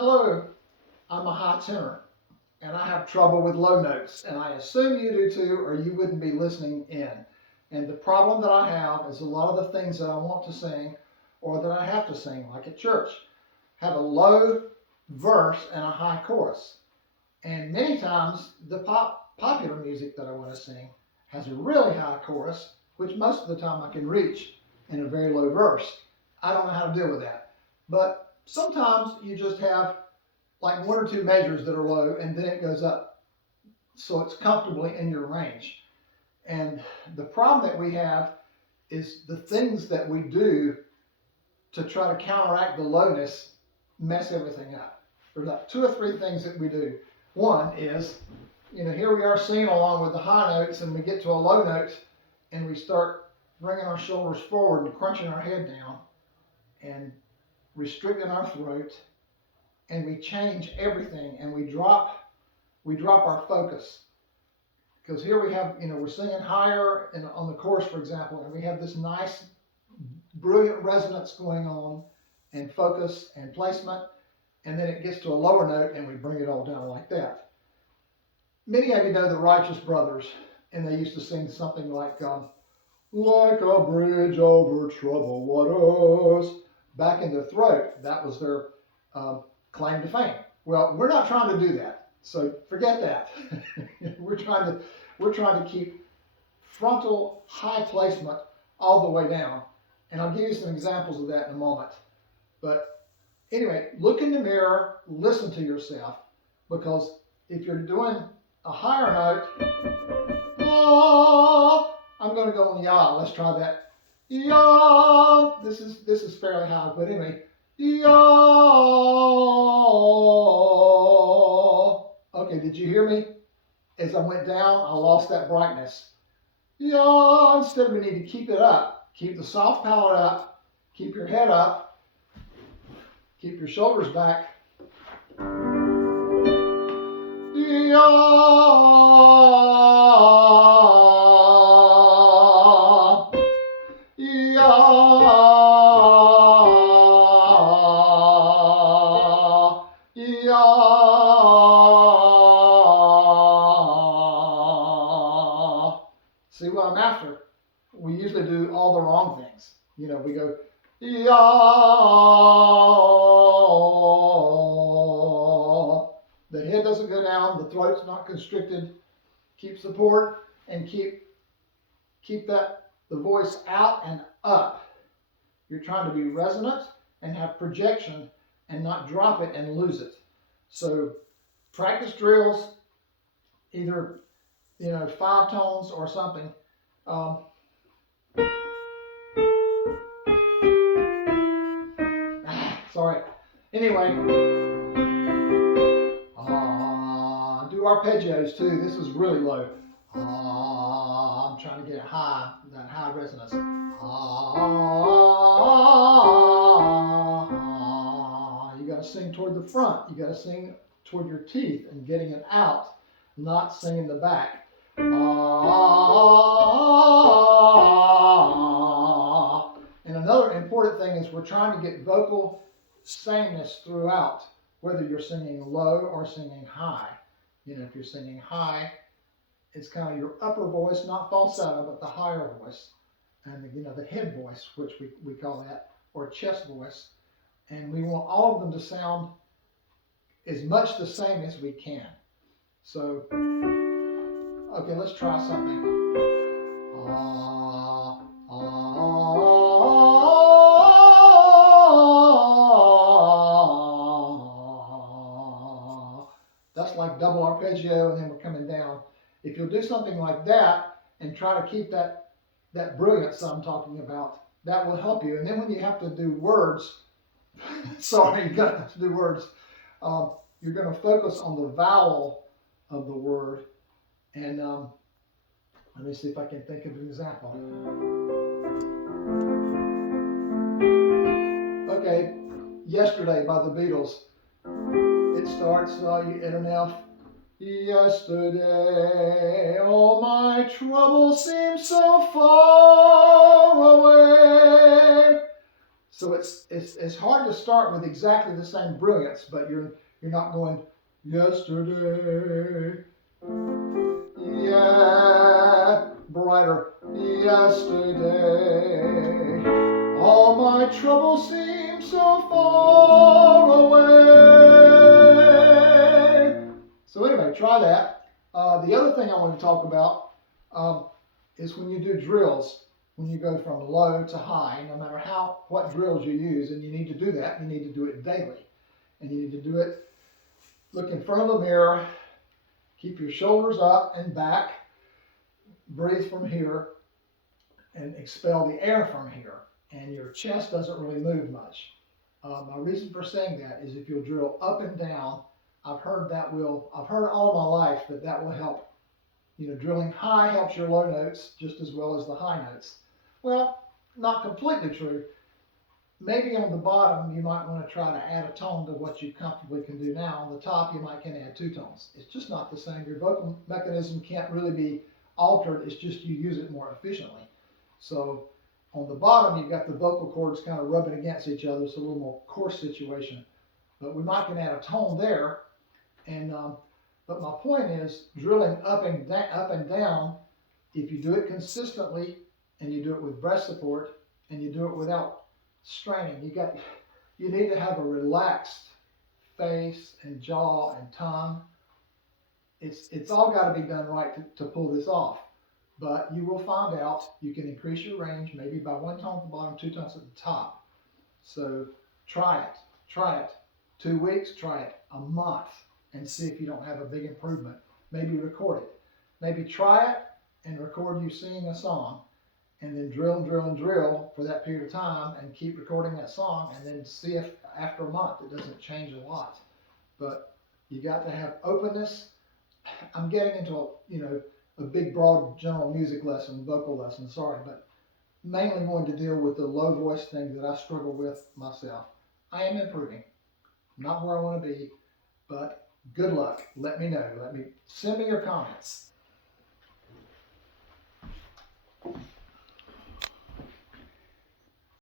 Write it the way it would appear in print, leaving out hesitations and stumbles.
Hello, I'm a high tenor and I have trouble with low notes, and I assume you do too, or you wouldn't be listening in. And the problem that I have is a lot of the things that I want to sing or that I have to sing, like at church, have a low verse and a high chorus. And many times the popular music that I want to sing has a really high chorus, which most of the time I can reach, and a very low verse. I don't know how to deal with that. But sometimes you just have like one or two measures that are low and then it goes up. So it's comfortably in your range. And the problem that we have is the things that we do to try to counteract the lowness mess everything up. There's like two or three things that we do. One is, here we are singing along with the high notes and we get to a low note and we start bringing our shoulders forward and crunching our head down and restricting our throat, and we change everything and we drop our focus. Because here we have, we're singing higher on the chorus, for example, and we have this nice, brilliant resonance going on and focus and placement, and then it gets to a lower note and we bring it all down like that. Many of you know the Righteous Brothers, and they used to sing something like a bridge over troubled waters, back in the throat. That was their claim to fame. Well, we're not trying to do that, so forget that. we're trying to keep frontal high placement all the way down, and I'll give you some examples of that in a moment. But anyway, look in the mirror, listen to yourself, because if you're doing a higher note, I'm going to go on ya. Let's try that. Ya. This is fairly high, but anyway. Ya. Okay, did you hear me? As I went down, I lost that brightness. Ya. Instead, we need to keep it up. Keep the soft palate up. Keep your head up. Keep your shoulders back. Ya. See what I'm after? We usually do all the wrong things. We go, ya. The head doesn't go down, the throat's not constricted. Keep support and keep the voice out and up. You're trying to be resonant and have projection and not drop it and lose it. So practice drills, either 5 tones or something. Sorry. Anyway, do arpeggios too. This is really low. I'm trying to get high, that high resonance. You got to sing toward the front. You got to sing toward your teeth and getting it out, not singing the back. And another important thing is we're trying to get vocal sameness throughout, whether you're singing low or singing high. If you're singing high, it's kind of your upper voice, not falsetto, but the higher voice, and the head voice, which we call that, or chest voice. And we want all of them to sound as much the same as we can. So, okay, let's try something. That's like double arpeggio, and then we're coming down. If you'll do something like that and try to keep that brilliance I'm talking about, that will help you. And then when you have to do words, sorry, you're going to have to do words, you're going to focus on the vowel of the word. And let me see if I can think of an example. Okay, Yesterday by the Beatles. It starts in an F. Yesterday, all my troubles seem so far away. So it's hard to start with exactly the same brilliance, but you're not going yesterday, yeah, brighter yesterday. All my troubles seem so far away. So anyway, try that. The other thing I want to talk about um, is when you do drills, when you go from low to high, no matter what drills you use, and you need to do that, you need to do it daily. And you need to do it, look in front of the mirror, keep your shoulders up and back, breathe from here, and expel the air from here. And your chest doesn't really move much. My reason for saying that is if you'll drill up and down, I've heard all my life that will help. Drilling high helps your low notes just as well as the high notes. Well, not completely true. Maybe on the bottom, you might want to try to add a tone to what you comfortably can do now. On the top, you might can add 2 tones. It's just not the same. Your vocal mechanism can't really be altered. It's just you use it more efficiently. So on the bottom, you've got the vocal cords kind of rubbing against each other. It's a little more coarse situation. But we might can add a tone there. And but my point is drilling up and down. If you do it consistently and you do it with breath support and you do it without straining, you need to have a relaxed face and jaw and tongue. It's all got to be done right to pull this off. But you will find out you can increase your range maybe by 1 tone at the bottom, 2 tones at the top. So try it. Try it. 2 weeks, try it a month and see if you don't have a big improvement. Maybe record it. Maybe try it and record you singing a song and then drill and drill and drill for that period of time and keep recording that song and then see if after a month it doesn't change a lot. But you got to have openness. I'm getting into a big broad general music lesson, vocal lesson, sorry, but mainly going to deal with the low voice thing that I struggle with myself. I am improving. Not where I want to be, but good luck. Let me know. Send me your comments.